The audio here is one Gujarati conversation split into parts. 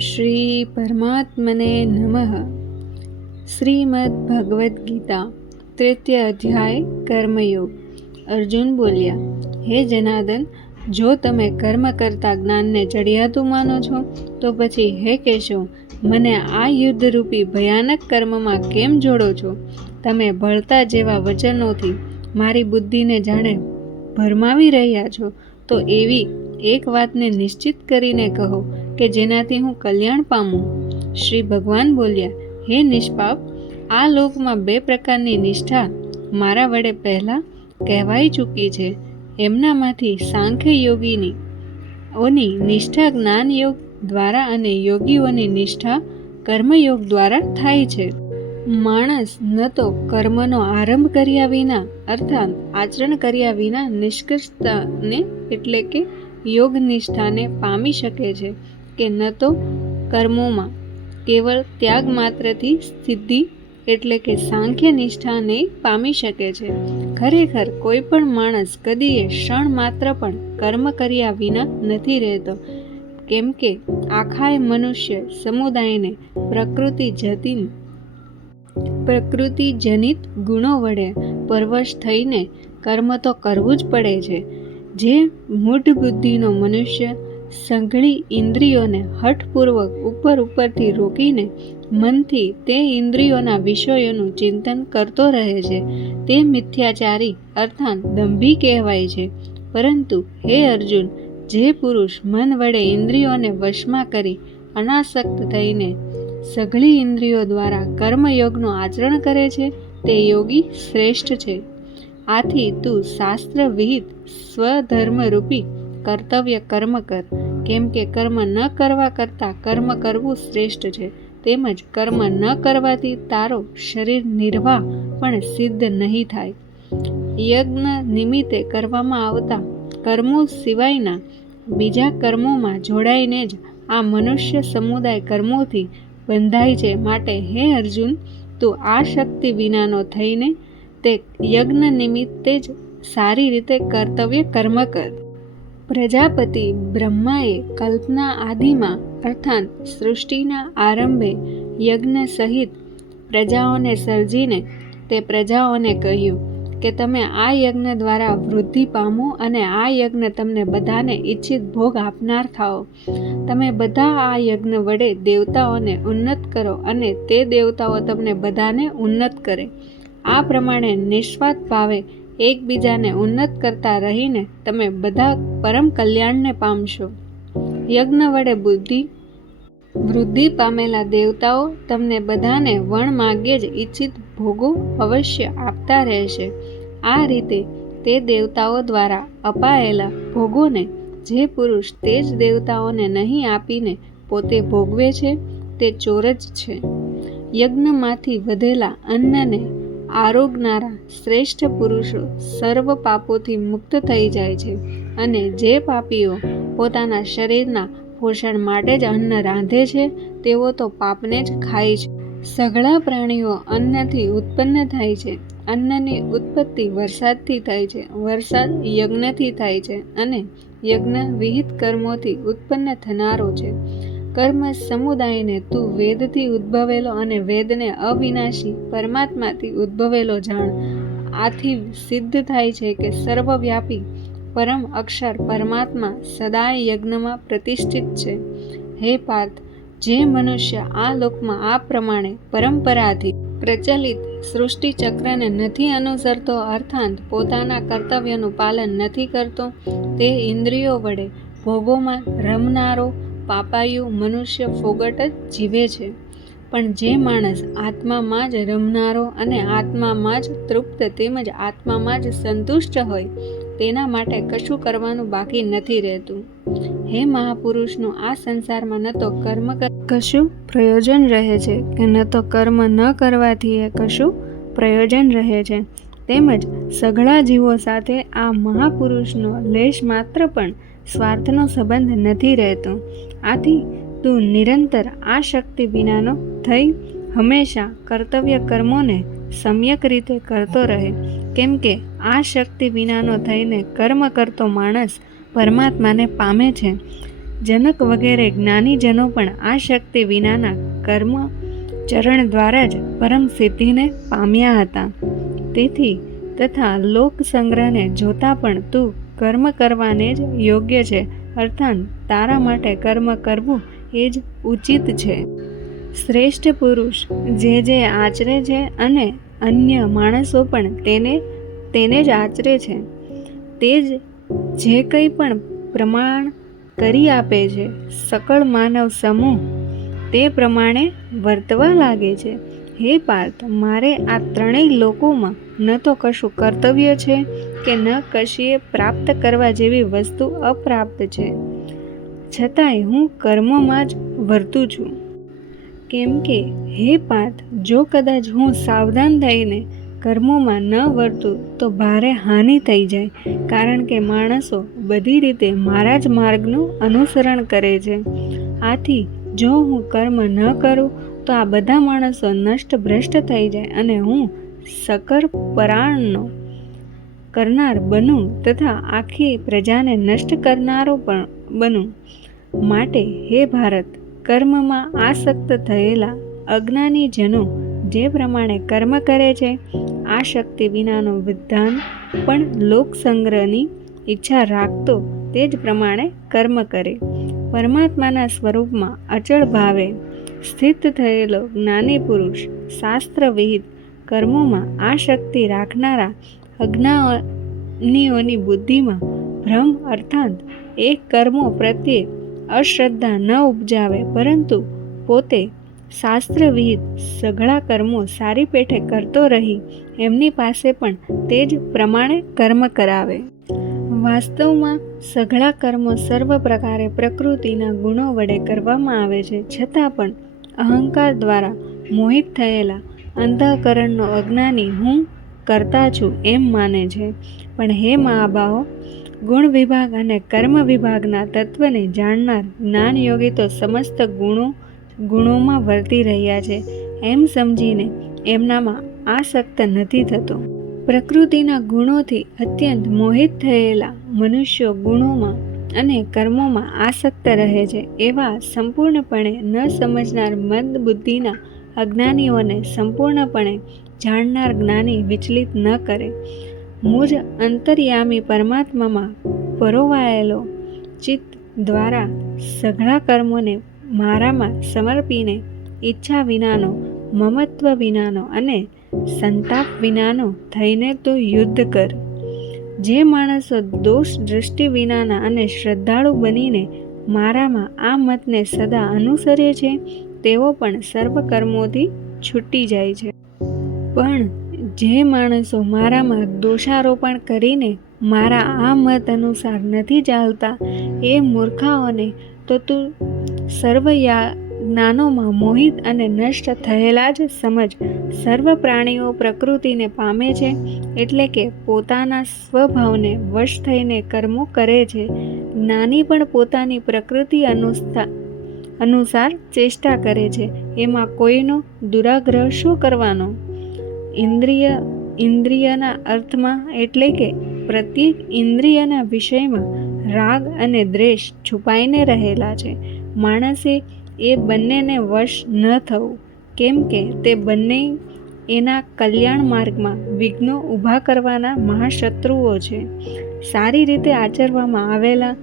શ્રી પરમાત્મને નમઃ। શ્રીમદ ભગવદ્ ગીતા તૃતીય અધ્યાય કર્મયોગ। અર્જુન બોલ્યા, હે જનાર્દન, જો તમે કર્મ કરતા જ્ઞાનને ચડિયાતું માનો છો તો પછી હે કેશવ, મને આ યુદ્ધરૂપી ભયાનક કર્મમાં કેમ જોડો છો? તમે ભળતા જેવા વચનોથી મારી બુદ્ધિને જાણે ભરમાવી રહ્યા છો, તો એવી એક વાતને નિશ્ચિત કરીને કહો કે જેનાથી હું કલ્યાણ પામું। શ્રી ભગવાન બોલ્યા, હે નિષ્પાપ, આ લોકમાં બે પ્રકારની નિષ્ઠા મારા વડે પહેલાં કહેવાઈ ચૂકી છે। એમનામાંથી સાંખ્ય યોગીની નિષ્ઠા જ્ઞાન યોગ દ્વારા અને યોગીઓની નિષ્ઠા કર્મયોગ દ્વારા થાય છે। માણસ ન તો કર્મનો આરંભ કર્યા વિના અર્થાત આચરણ કર્યા વિના નિષ્કર્ષતાને એટલે કે યોગ નિષ્ઠાને પામી શકે છે, કે ન તો કર્મોમાં કેવળ ત્યાગ માત્રથી સિદ્ધિ એટલે કે સાંખ્ય નિષ્ઠાને પામી શકે છે। ખરેખર કોઈ પણ માણસ કદીએ ક્ષણ માત્ર પણ કર્મ કર્યા વિના નથી રહેતો, કેમ કે આખાય મનુષ્ય સમુદાયને પ્રકૃતિજનિત ગુણો વડે પરવશ થઈને કર્મ તો કરવું જ પડે છે। જે મૂઢ બુદ્ધિનો મનુષ્ય સઘળી ઇન્દ્રિયોને હઠપૂર્વક ઉપરથી રોકીને મનથી તે ઇન્દ્રિયોના વિષયોનું ચિંતન કરતો રહે છે, તે મિથ્યાચારી અર્થાત દંભી કહેવાય છે। પરંતુ હે અર્જુન, જે પુરુષ મન વડે ઇન્દ્રિયોને વશમાં કરી અનાસક્ત થઈને સઘળી ઇન્દ્રિયો દ્વારા કર્મયોગનું આચરણ કરે છે, તે યોગી શ્રેષ્ઠ છે। આથી તું શાસ્ત્ર વિહિત સ્વધર્મરૂપી કર્તવ્ય કર્મ કર, કેમ કે કર્મ ન કરવા કરતાં કર્મ કરવું શ્રેષ્ઠ છે। તેમજ કર્મ ન કરવાથી તારો શરીર નિર્વાહ પણ સિદ્ધ નહીં થાય। યજ્ઞ નિમિત્તે કરવામાં આવતા કર્મો સિવાયના બીજા કર્મોમાં જોડાઈને જ આ મનુષ્ય સમુદાય કર્મોથી બંધાય છે। માટે હે અર્જુન, તું આ શક્તિ વિનાનો થઈને તે યજ્ઞ નિમિત્તે જ સારી રીતે કર્તવ્ય કર્મ કર। પ્રજાપતિ બ્રહ્માએ કલ્પના આદિમાં અર્થાત સૃષ્ટિના આરંભે યજ્ઞ સહિત પ્રજાઓને સર્જીને તે પ્રજાઓને કહ્યું કે તમે આ યજ્ઞ દ્વારા વૃદ્ધિ પામો અને આ યજ્ઞ તમને બધાને ઈચ્છિત ભોગ આપનાર થાઓ। તમે બધા આ યજ્ઞ વડે દેવતાઓને ઉન્નત કરો અને તે દેવતાઓ તમને બધાને ઉન્નત કરે। આ પ્રમાણે નિસ્વાર્થ ભાવે એકબીજાને ઉન્નત કરતા રહીને તમે બધા પરમ કલ્યાણને પામશો। યજ્ઞ વડે વૃદ્ધિ પામેલા દેવતાઓ તમને બધાને વણ માગ્યે જ ઈચ્છિત ભોગો અવશ્ય આપતા રહેશે। આ રીતે તે દેવતાઓ દ્વારા અપાયેલા ભોગોને જે પુરુષ તે જ દેવતાઓને નહીં આપીને પોતે ભોગવે છે, તે ચોર જ છે। યજ્ઞમાંથી વધેલા અન્નને આરોગનારા શ્રેષ્ઠ પુરુષો સર્વ પાપોથી મુક્ત થઈ જાય છે, અને જે પાપીઓ પોતાના શરીરના પોષણ માટે જ અન્ન રાંધે છે, તેઓ તો પાપને જ ખાય છે। સઘળા પ્રાણીઓ અન્નથી ઉત્પન્ન થાય છે। અન્નની ઉત્પત્તિ વરસાદથી થાય છે, વરસાદ યજ્ઞથી થાય છે, અને યજ્ઞ વિહિત કર્મોથી ઉત્પન્ન થનારો છે। કર્મ સમુદાયને તું વેદથી ઉદ્ભવેલો અને વેદને અવિનાશી પરમાત્માથી ઉદ્ભવેલો જાણ। આથી સિદ્ધ થાય છે કે સર્વવ્યાપી પરમ અક્ષર પરમાત્મા સદાય યજ્ઞમાં પ્રતિષ્ઠિત છે। હે પાર્થ, જે મનુષ્ય આ લોકમાં આ પ્રમાણે પરંપરાથી પ્રચલિત સૃષ્ટિ ચક્રને નથી અનુસરતો અર્થાત પોતાના કર્તવ્યનું પાલન નથી કરતો, તે ઇન્દ્રિયો વડે ભોગોમાં રમનારો પાપાયુ મનુષ્ય ફોગટ જ જીવે છે। પણ જે માણસ આત્મામાં જ રમનારો અને આત્મામાં જ તૃપ્ત તેમજ આત્મામાં જ સંતુષ્ટ હોય, તેના માટે કશું કરવાનું બાકી નથી રહેતું। હે મહાપુરુષનું આ સંસારમાં ન તો કર્મ કશું પ્રયોજન રહે છે, કે ન તો કર્મ ન કરવાથી એ કશું પ્રયોજન રહે છે। તેમજ સઘળા જીવો સાથે આ મહાપુરુષનો લેશ માત્ર પણ સ્વાર્થનો સંબંધ નથી રહેતો। આથી તું નિરંતર આ શક્તિ વિનાનો થઈ હંમેશા કર્તવ્ય કર્મોને સમ્યક રીતે કરતો રહે, કેમ કે આ શક્તિ વિનાનો થઈને કર્મ કરતો માણસ પરમાત્માને પામે છે। જનક વગેરે જ્ઞાનીજનો પણ આ શક્તિ વિનાના કર્મ ચરણ દ્વારા જ પરમ સિદ્ધિને પામ્યા હતા. તેથી તથા લોક સંગ્રહને જોતા પણ તું કર્મ કરવાને જ યોગ્ય છે, અર્થાત તારા માટે કર્મ કરવું એ જ ઉચિત છે. શ્રેષ્ઠ પુરુષ જે આચરે છે અને અન્ય માણસો પણ તેને જ આચરે છે, તે જ જે કંઈ પણ પ્રમાણ કરી આપે છે, સકળ માનવ સમૂહ તે પ્રમાણે વર્તવા લાગે છે. હે પાર્થ, મારે આ ત્રણેય લોકોમાં ન તો કશું કર્તવ્ય છે કે ન કશીએ પ્રાપ્ત કરવા જેવી વસ્તુ અપ્રાપ્ત છે, છતાંય હું કર્મમાં જ વર્તું છું. કેમ કે હે પાર્થ, જો કદાચ હું સાવધાન થઈને કર્મોમાં ન વર્તું તો ભારે હાનિ થઈ જાય, કારણ કે માણસો બધી રીતે મારા જ માર્ગનું અનુસરણ કરે છે. આથી જો હું કર્મ ન કરું તો આ બધા માણસો નષ્ટ ભ્રષ્ટ થઈ જાય અને હું સકર પરાણનો કરનાર બનું તથા આખી પ્રજાને નષ્ટ કરનારો પણ બનું. માટે હે ભારત, કર્મમાં આસક્ત થયેલા અજ્ઞાની જનો જે પ્રમાણે કર્મ કરે છે, આ શક્તિ વિનાનો વિદ્વાન પણ લોકસંગ્રહની ઈચ્છા રાખતો તે જ પ્રમાણે કર્મ કરે. પરમાત્માના સ્વરૂપમાં અચળ ભાવે સ્થિત થયેલો જ્ઞાની પુરુષ શાસ્ત્ર વિહિત કર્મોમાં આ શક્તિ રાખનારા અજ્ઞાનીઓની બુદ્ધિમાં ભ્રમ અર્થાત એ કર્મો પ્રત્યે અશ્રદ્ધા ન ઉપજાવે, પરંતુ પોતે શાસ્ત્ર વિહિત સઘળા કર્મો સારી પેઠે કરતો રહી એમની પાસે પણ તે જ પ્રમાણે કર્મ કરાવે. વાસ્તવમાં સઘળા કર્મો સર્વ પ્રકારે પ્રકૃતિના ગુણો વડે કરવામાં આવે છે, છતાં પણ અહંકાર દ્વારા મોહિત થયેલા અંતઃકરણનો અજ્ઞાની હું કરતા છું એમ માને છે. પણ હે મહાબાહો, ગુણ વિભાગ અને કર્મ વિભાગના તત્વને જાણનાર જ્ઞાનયોગી તો સમસ્ત ગુણોમાં વર્તી રહ્યા છે એમ સમજીને એમનામાં આસક્ત નથી થતો. પ્રકૃતિના ગુણોથી અત્યંત મોહિત થયેલા મનુષ્યો ગુણોમાં અને કર્મોમાં આસક્ત રહે છે. એવા સંપૂર્ણપણે ન સમજનાર મંદ બુદ્ધિના અજ્ઞાનીઓને સંપૂર્ણપણે જાણનાર જ્ઞાની વિચલિત ન કરે. મુજ અંતર્યામી પરમાત્મામાં પરોવાયેલો ચિત્ત દ્વારા સઘળા કર્મોને મારામાં સમર્પીને ઈચ્છા વિનાનો, મમત્વ વિનાનો અને સંતાપ વિનાનો થઈને તો યુદ્ધ કર. જે માણસો દોષ દૃષ્ટિ વિનાના અને શ્રદ્ધાળુ બનીને મારામાં આ મતને સદા અનુસરે છે, તેઓ પણ સર્વ કર્મોથી છૂટી જાય છે. પણ જે માણસો મારામાં દોષારોપણ કરીને મારા આ મત અનુસાર નથી ચાલતા, એ મૂર્ખાઓને તો તું સર્વ જ્ઞાનોમાં મોહિત અને નષ્ટ થયેલા જ સમજ. સર્વ પ્રાણીઓ પ્રકૃતિને પામે છે, એટલે કે પોતાના સ્વભાવને વશ થઈને કર્મો કરે છે. જ્ઞાની પણ પોતાની પ્રકૃતિ અનુસાર ચેષ્ટા કરે છે. એમાં કોઈનો દુરાગ્રહ શું કરવાનો? ઇન્દ્રિયના અર્થમાં એટલે કે પ્રત્યેક ઇન્દ્રિયના વિષયમાં રાગ અને દ્વેષ છુપાઈને રહેલા છે. માણસે એ બંનેને વશ ન થવું, કેમ કે તે બંને એના કલ્યાણ માર્ગમાં વિઘ્નો ઊભા કરવાના મહાશત્રુઓ છે. સારી રીતે આચરવામાં આવેલા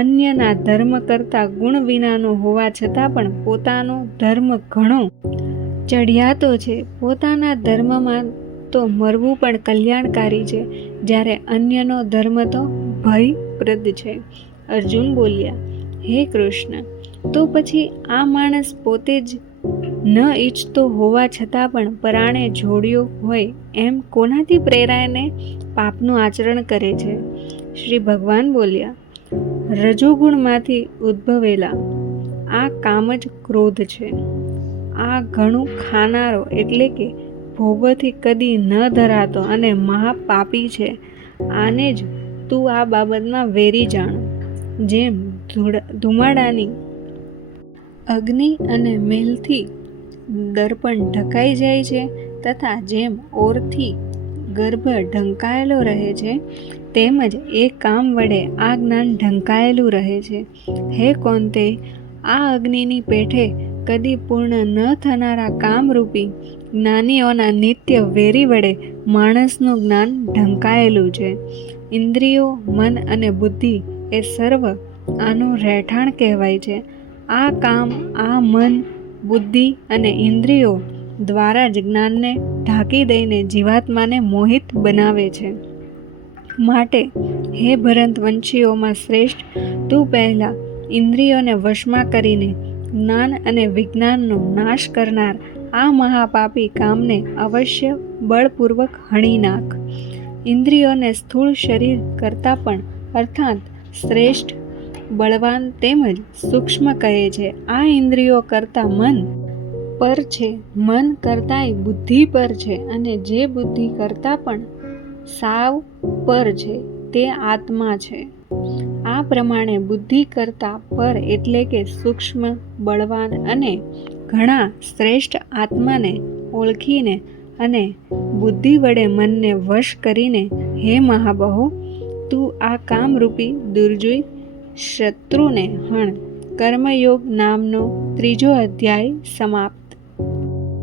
અન્યના ધર્મ કરતાં ગુણ વિનાનો હોવા છતાં પણ પોતાનો ધર્મ ઘણો ચઢિયાતો છે. પોતાના ધર્મમાં તો મરવું પણ કલ્યાણકારી છે, જ્યારે અન્યનો ધર્મ તો ભયપ્રદ છે. અર્જુન બોલ્યા, હે કૃષ્ણ, તો પછી આ માણસ પોતે જ ન ઈચ્છતો હોવા છતાં પણ પરાણે જોડ્યો હોય એમ કોનાથી પ્રેરાઈને પાપનું આચરણ કરે છે? શ્રી ભગવાન બોલ્યા, રજોગુણમાંથી ઉદ્ભવેલા આ કામ જ ક્રોધ છે. આ ઘણું ખાનારો એટલે કે ભોગોથી કદી ન ધરાતો અને મહાપાપી છે. આને જ તું આ બાબતમાં વેરી જાણ. જેમ ધુમાડાની અગ્નિ અને મેલથી દર્પણ ઢકાઈ જાય છે, તથા જેમ ઓરથી ગર્ભ ઢંકાયેલો રહે છે, તેમજ એ કામ વડે આ જ્ઞાન ઢંકાયેલું રહે છે. હે કૌંતેય, આ અગ્નિની પેઠે કદી પૂર્ણ ન થનારા કામરૂપી જ્ઞાનીઓના નિત્ય વેરી વડે માણસનું જ્ઞાન ઢંકાયેલું છે. ઇન્દ્રિયો, મન અને બુદ્ધિ એ સર્વ આનું રહેઠાણ કહેવાય છે. આ કામ આ મન, બુદ્ધિ અને ઇન્દ્રિયો દ્વારા જ જ્ઞાનને ઢાંકી દઈને જીવાત્માને મોહિત બનાવે છે. માટે હે ભરતવંશીઓમાં શ્રેષ્ઠ, તું પહેલાં ઇન્દ્રિયોને વશમાં કરીને જ્ઞાન અને વિજ્ઞાનનો નાશ કરનાર આ મહાપાપી કામને અવશ્ય બળપૂર્વક હણી નાખ. ઇન્દ્રિયોને સ્થૂળ શરીર કરતાં પણ અર્થાત શ્રેષ્ઠ, બળવાન તેમજ સૂક્ષ્મ કહે છે. આ ઇન્દ્રિયો કરતાં મન પર છે, મન કરતાંય બુદ્ધિ પર છે, અને જે બુદ્ધિ કરતાં પણ સાવ પર છે તે આત્મા છે. આ પ્રમાણે બુદ્ધિ કરતાં પર એટલે કે સૂક્ષ્મ, બળવાન અને ઘણા શ્રેષ્ઠ આત્માને ઓળખીને અને બુદ્ધિ વડે મનને વશ કરીને હે મહાબહુ, તું આ કામરૂપી દુર્જોય શત્રુને હણ. કર્મયોગ નામનો 3જો અધ્યાય સમાપ્ત.